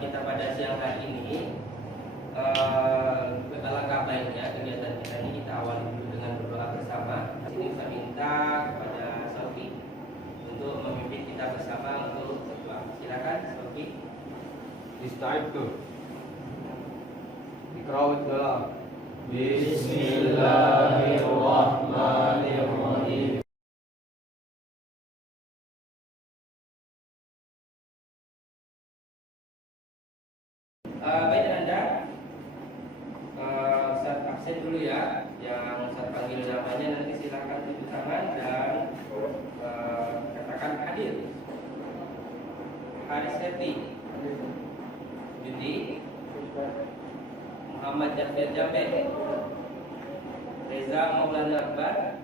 kita pada siang hari ini, alangkah baiknya kegiatan kita ini kita awali dulu dengan berdoa bersama. Ini saya minta kepada Sofi untuk memimpin kita bersama untuk berdoa. Silakan Sofi. Istighfar. Iqra doa. Bismillahirrahmanirrahim. Baik Anda, Ustaz absen dulu ya. Yang Ustaz panggil namanya nanti silakan tunjuk tangan dan katakan hadir. Haris Septi, Judi, Muhammad Jafir Jabe, Reza Maulana Akbar,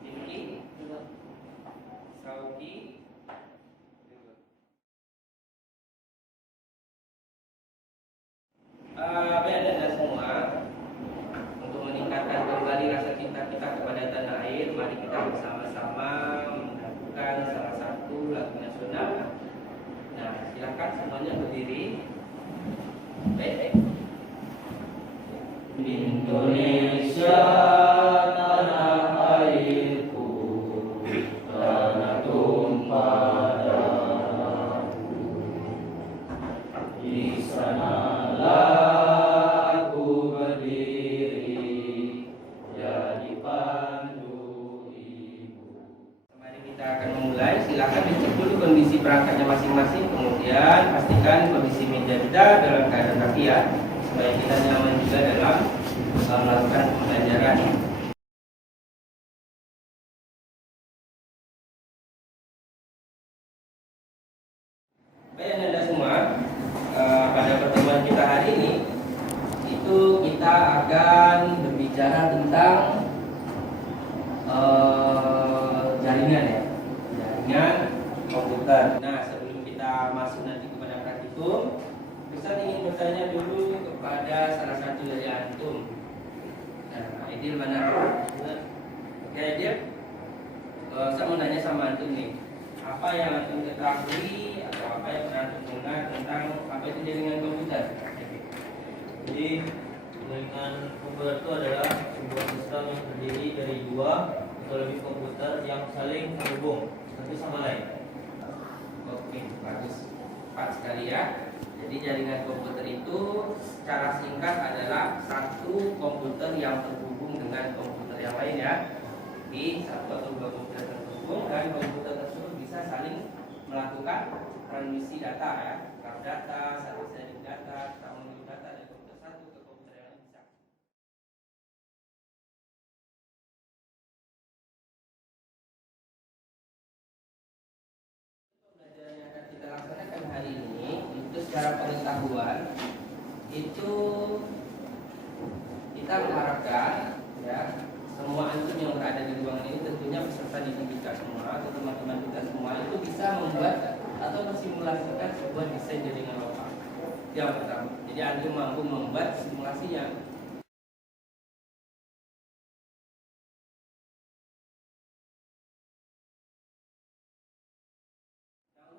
Tinggi, Sauki. Baik Anda semua, untuk meningkatkan kembali rasa cinta kita kepada tanah air, mari kita bersama-sama melakukan salah satu lagu nasional. Nah, silakan semuanya berdiri. Baik. Indonesia tanah airku, tanah tumpah darahku. Di sanalah aku berdiri, jadi pandu ibu. Mari kita akan memulai. Silakan dicek dulu kondisi perangkatnya masing-masing, kemudian pastikan kondisi meja kita dalam keadaan rapi ya, supaya kita nyaman juga dalam melakukan pembelajaran. Baik Anda semua, pada pertemuan kita hari ini itu kita akan berbicara tentang jaringan ya, jaringan komputer. Nah, sebelum kita masuk nanti kepada praktikum, Ustaz ingin bertanya dulu kepada salah satu dari antum. Nah, Aidil mana? Oke Aidil, saya mau nanya sama antum nih, apa yang antum ketahui atau apa yang pernah antum dengar tentang apa itu jaringan komputer? Jadi jaringan komputer itu adalah sebuah sistem yang terdiri dari dua atau lebih komputer yang saling terhubung satu sama lain. Oke, bagus, tepat sekali ya. Jadi jaringan komputer itu secara singkat adalah satu komputer yang terhubung dengan komputer yang lain ya. Di satu atau dua komputer terhubung dan komputer tersebut bisa saling melakukan transmisi data ya, grab data, saling sharing data, kita mengirim data dari komputer satu ke komputer yang lain bisa. Pembelajaran yang akan kita laksanakan hari ini itu secara pengetahuan itu kita mengharapkan ya semua antum yang berada di ruangan ini, tentunya peserta didik kita semua atau teman-teman kita semua itu bisa membuat atau mensimulasikan sebuah desain jaringan lokal. Yang pertama, jadi antum mampu membuat simulasinya.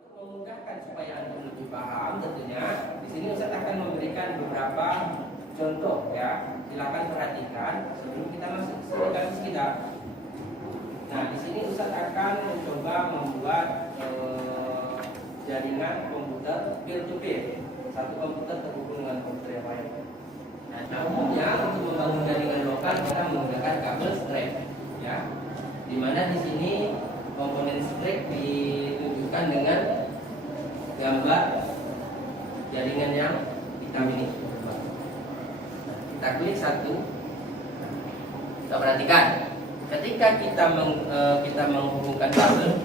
Untuk memudahkan supaya antum lebih paham, tentunya di sini Ustaz akan memberikan beberapa contoh ya. Silakan perhatikan sebelum kita masuk ke kasus kita. Nah, di sini Ustaz akan mencoba membuat jaringan komputer peer to peer. Satu komputer terhubung dengan komputer yang lain. Nah, umumnya untuk membangun jaringan lokal kita menggunakan kabel strap ya. Di mana di sini komponen strap ditunjukkan dengan gambar jaringan yang hitam ini. Kita klik satu, kita perhatikan ketika kita menghubungkan kabel,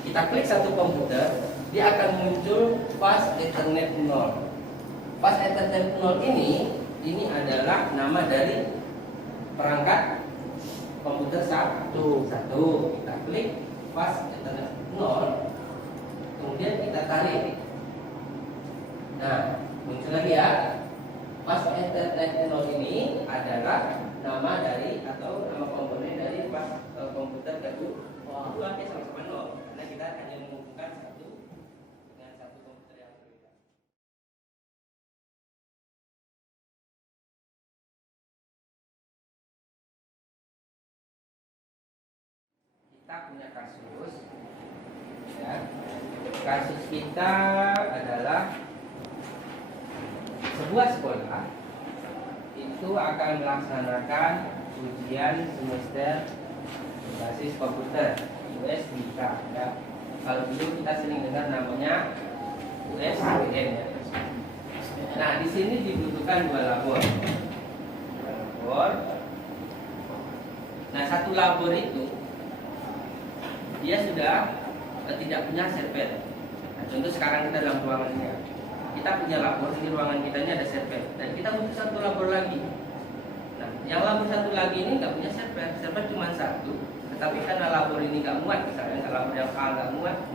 kita klik satu komputer, dia akan muncul fast Ethernet 0. Fast Ethernet 0 ini adalah nama dari perangkat komputer satu. Kita klik fast Ethernet 0, kemudian kita tarik. Nah, muncul lagi ya. Fast Ethernet 0 ini adalah nama dari atau nama komponen dari fast komputer kedua. Itu artinya sama-sama 0 karena kita hanya menghubungkan satu dengan satu komputer. kita punya kasus, ya. Kasus kita adalah sebuah sekolah itu akan melaksanakan ujian semester berbasis komputer USBK, ya. Kalau dulu kita sering dengar namanya USBN, ya. Nah, di sini dibutuhkan 2 labor. Nah, satu labor itu dia sudah tidak punya server. Nah, contoh sekarang kita dalam ruangan ini, kita punya labor, di ruangan kita ini ada server, dan kita butuh satu labor lagi. Nah, yang labor satu lagi ini nggak punya server cuma satu, tetapi karena labor ini nggak muat, misalnya labor yang A nggak muat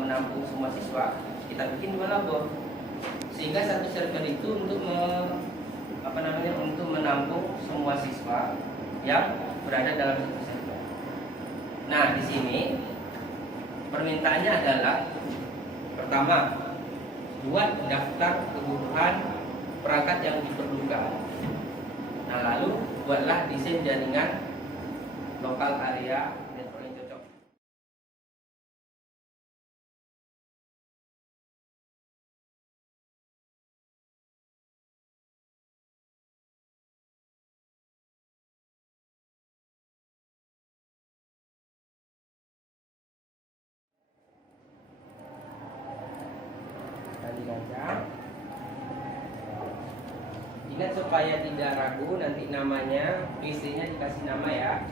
menampung semua siswa, kita bikin 2 labor, sehingga satu server itu untuk untuk menampung semua siswa yang berada dalam satu server. Nah, di sini permintaannya adalah pertama, buat daftar kebutuhan perangkat yang diperlukan. Nah, lalu buatlah desain jaringan lokal area network yang cocok. Ingat supaya tidak ragu, nanti namanya PC-nya dikasih nama, ya,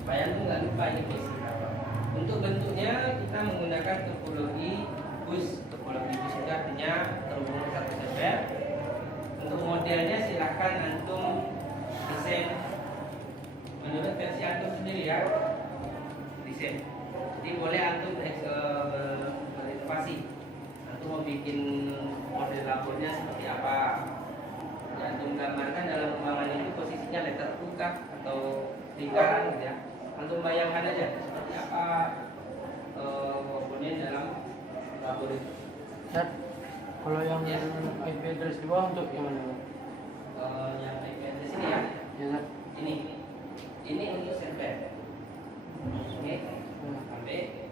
supaya lu nggak lupa ini PC apa. Untuk bentuknya kita menggunakan topologi bus. Topologi bus itu artinya terhubung ke satu server. Untuk modelnya silahkan antum desain menurut versi antum sendiri, ya, desain. Jadi boleh antum berinovasi. Antum mau bikin model labornya seperti apa, yang antum gambarkan dalam ruangan itu posisinya letter U kah atau lingkaran, gitu, ya. Antum bayangkan aja seperti apa komponen dalam labor itu. Kalau yang Ya. IP address di bawah untuk yang mana? Yang IP address ini, ya, Ya. ini untuk server. Oke, sampai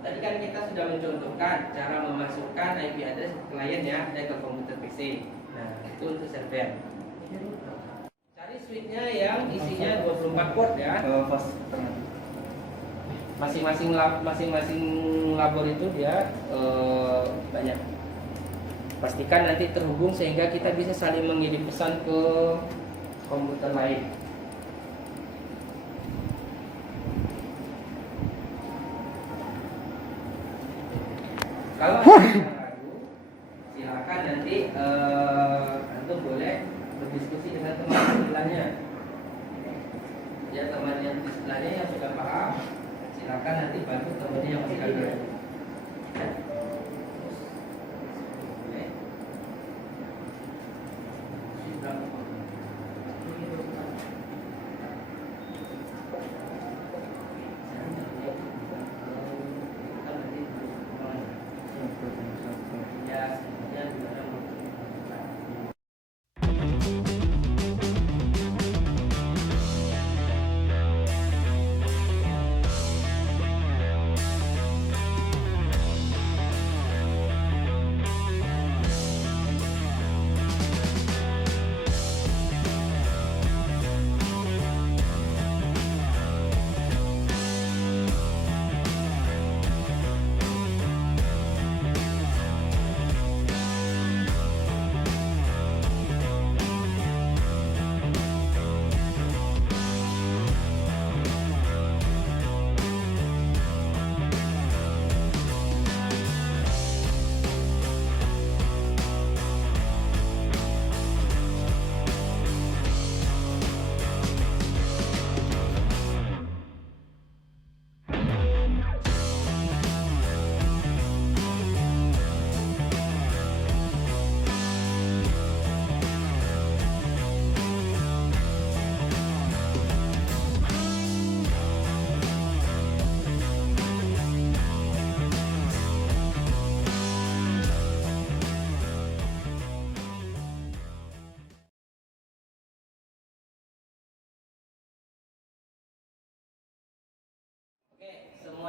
tadi kan kita sudah mencontohkan cara memasukkan IP address klien, ya, ke komputer PC. Nah, itu untuk server. Cari switch-nya yang isinya 24 port, ya. Masing-masing labor itu dia banyak. Pastikan nanti terhubung sehingga kita bisa saling mengirim pesan ke komputer lain. Kalau ada yang ragu, silakan nanti antum boleh berdiskusi dengan teman sebelahnya. Ya, teman yang di sebelahnya yang sudah paham, silakan nanti bantu temannya yang masih ragu. Ya. Boleh.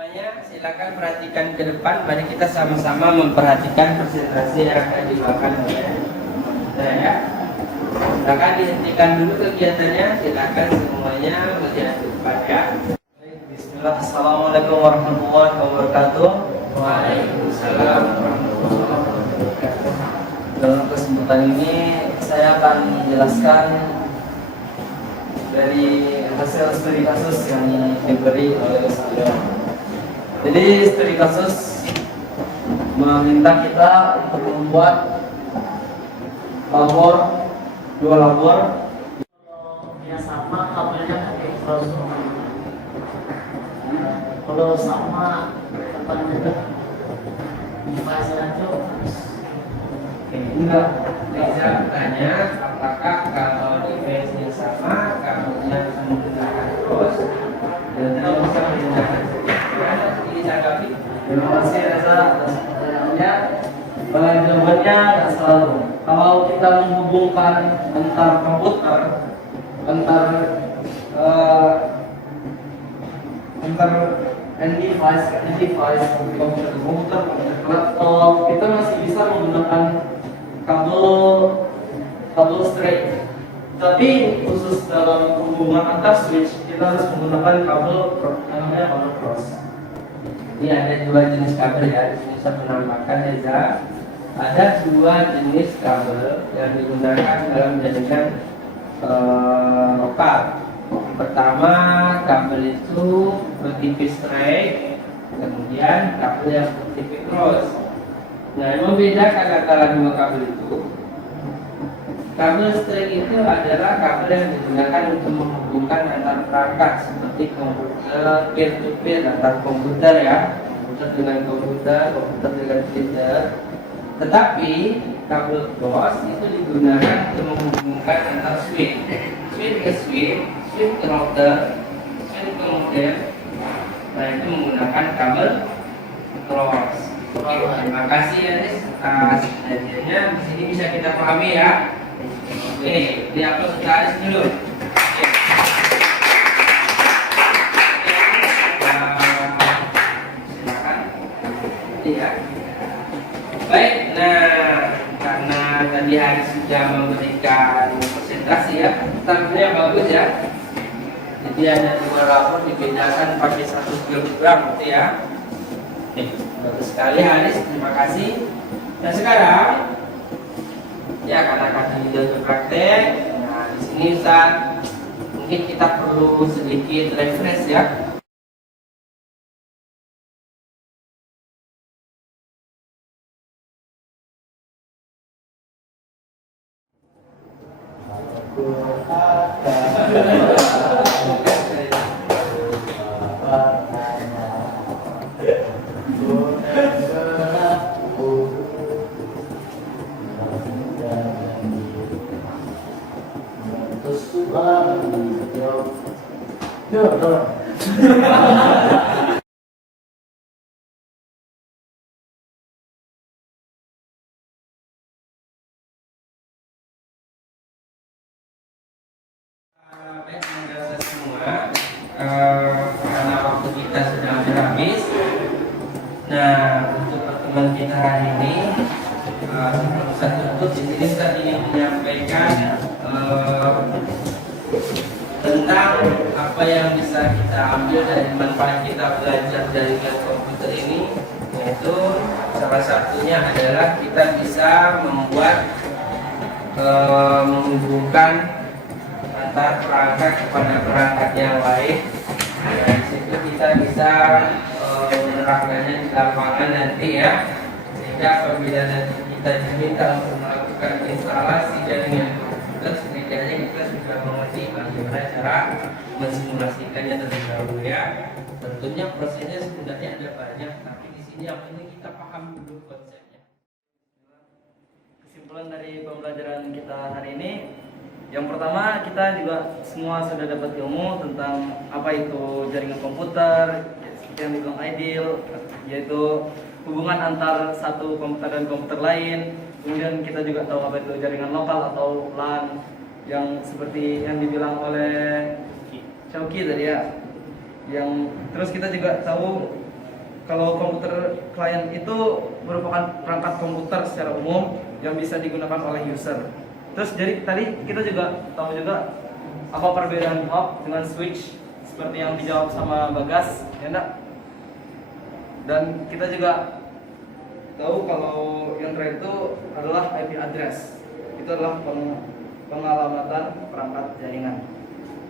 Semuanya silakan perhatikan ke depan. Mari kita sama-sama memperhatikan presentasi yang akan dibawakan oleh kita ya. Silakan dihentikan dulu kegiatannya. Silakan semuanya melihat ke depan ya. Bismillah, Assalamualaikum warahmatullahi wabarakatuh. Waalaikumsalam warahmatullahi wabarakatuh. Dalam kesempatan ini saya akan menjelaskan dari hasil studi kasus yang diberi oleh saya. Jadi studi kasus meminta kita untuk membuat dua labor. Ya sama kabelnya pakai terus. Kalau sama depannya tuh dipasang aja. Enggak, Reza bertanya apakah kalau device-nya sama, kabelnya menggunakan terus dan bisa menggunakan gimana ditanggapi? terima kasih Reza atas pertanyaannya. Jawabannya nggak selalu. Kalau kita menghubungkan antar komputer, antar device, komputer, laptop, kita masih bisa menggunakan kabel straight. Tapi khusus dalam hubungan antar switch, kita harus menggunakan kabel namanya kabel cross. Ini ada dua jenis kabel ya. Di sini saya menambahkan Reza. Ada dua jenis kabel yang digunakan dalam jaringan lokal. Yang pertama kabel itu bertipe straight, kemudian kabel yang bertipe cross. Nah, yang membedakan antara dua kabel itu, kabel straight itu adalah kabel yang digunakan untuk menghubungkan antar perangkat seperti komputer, peer-to-peer antar komputer ya, komputer dengan komputer, komputer dengan printer. Tetapi kabel cross itu digunakan untuk menghubungkan antar switch, switch ke switch, switch ke router, switch ke modem. Nah, itu menggunakan kabel cross. Oke, terima kasih Anis atas kajiannya. Di sini bisa kita pahami ya. Oke, diupload ke Anis dulu. Oke. Silakan. Iya. Baik, nah karena tadi Haris sudah memberikan presentasi ya, tampilnya bagus ya. Jadi ada dua rapor dibedakan pakai 1 kilogram gitu ya. Oke, bagus sekali Haris, terima kasih. Nah sekarang ya karena kami sudah berpraktek, nah di sini Ustaz mungkin kita perlu sedikit refresh ya. Baik, teman-teman semua, karena waktu kita sudah hampir habis. Nah, untuk pertemuan kita hari ini, saya tutup di sini saya ingin menyampaikan tentang apa yang bisa kita ambil dari manfaat kita belajar jaringan komputer ini, yaitu salah satunya adalah kita bisa membuat menghubungkan antar perangkat kepada perangkat yang lain. Dan di situ kita bisa menerapkannya di lapangan nanti ya, sehingga apabila nanti kita diminta untuk melakukan instalasi jaringan komputer, setidaknya kita sudah mengerti bagaimana cara mensimulasikannya terlebih dahulu ya. Tentunya prosesnya sebenarnya ada banyak, tapi di sini yang penting kita paham dulu konsepnya. Kesimpulan dari pembelajaran kita hari ini, yang pertama kita juga semua sudah dapat ilmu tentang apa itu jaringan komputer, seperti yang dibilang ideal, yaitu hubungan antar satu komputer dan komputer lain. Kemudian kita juga tahu apa itu jaringan lokal atau LAN, yang seperti yang dibilang oleh Syauki tadi ya. Yang terus kita juga tahu kalau komputer klien itu merupakan perangkat komputer secara umum yang bisa digunakan oleh user. Terus jadi tadi kita juga tahu juga apa perbedaan hub dengan switch seperti yang dijawab sama Bagas, ya enggak? Dan kita juga tahu kalau yang terakhir itu adalah IP address. Itu adalah pengalamatan perangkat jaringan.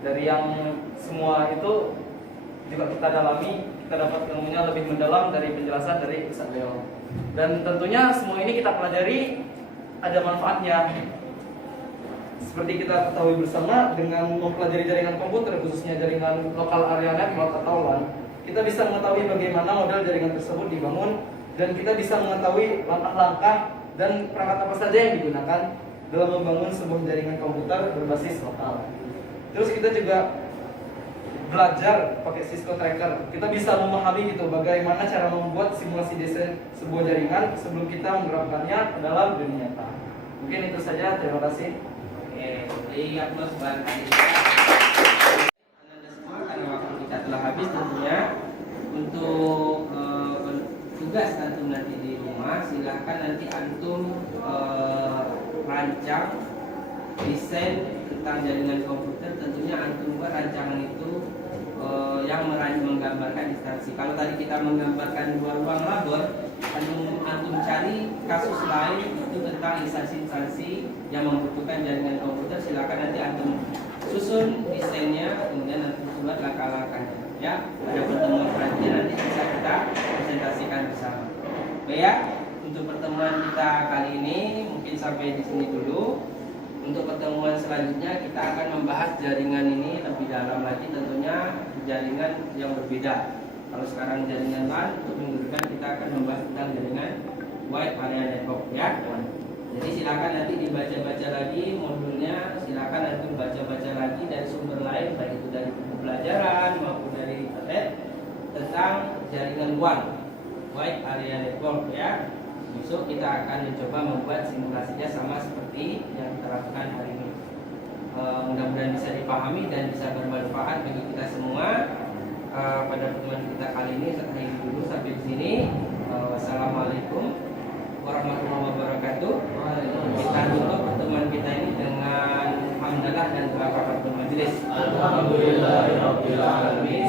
Dari yang semua itu juga kita dalami, kita dapat ilmunya lebih mendalam dari penjelasan dari Ustaz Leo. Dan tentunya semua ini kita pelajari ada manfaatnya. Seperti kita ketahui bersama, dengan mempelajari jaringan komputer, khususnya jaringan lokal area network atau LAN, kita bisa mengetahui bagaimana model jaringan tersebut dibangun, dan kita bisa mengetahui langkah-langkah dan perangkat apa saja yang digunakan dalam membangun sebuah jaringan komputer berbasis lokal. Terus kita juga belajar pakai Cisco Tracker. Kita bisa memahami gitu bagaimana cara membuat simulasi desain sebuah jaringan sebelum kita menerapkannya ke dalam dunia nyata. Mungkin itu saja, terima kasih. Lihat plus barangkali Anda semua karena waktu kita telah habis tentunya untuk tugas antum nanti di rumah silahkan nanti antum rancang desain tentang jaringan komputer. Tentunya antum buat rancangan itu yang menggambarkan instansi. Kalau tadi kita menggambarkan dua ruang labor, antum cari kasus lain itu tentang instansi-instansi yang membutuhkan jaringan komputer. Silakan nanti antum susun desainnya, kemudian antum buat langkah-langkahnya. Ya, pada pertemuan selanjutnya nanti bisa kita presentasikan bersama. Baik ya, untuk pertemuan kita kali ini mungkin sampai di sini dulu. Untuk pertemuan selanjutnya kita akan membahas jaringan ini lebih dalam lagi, tentunya jaringan yang berbeda. Kalau sekarang jaringan LAN, untuk minggu depan kita akan membahas tentang jaringan wide area network ya. Jadi silakan nanti dibaca-baca lagi modulnya, silakan nanti baca-baca lagi dari sumber lain, baik itu dari buku pelajaran maupun dari internet tentang jaringan wide area network ya. Besok kita akan mencoba membuat simulasinya sama seperti yang kita lakukan hari ini. Mudah-mudahan bisa dipahami dan bisa bermanfaat bagi kita semua. Pada pertemuan kita kali ini saya akhiri dulu sampai di sini. Wassalamualaikum warahmatullahi wabarakatuh. Kita tutup pertemuan kita ini dengan hamdalah dan doa kafaratul majelis. Alhamdulillahirabbil alamin.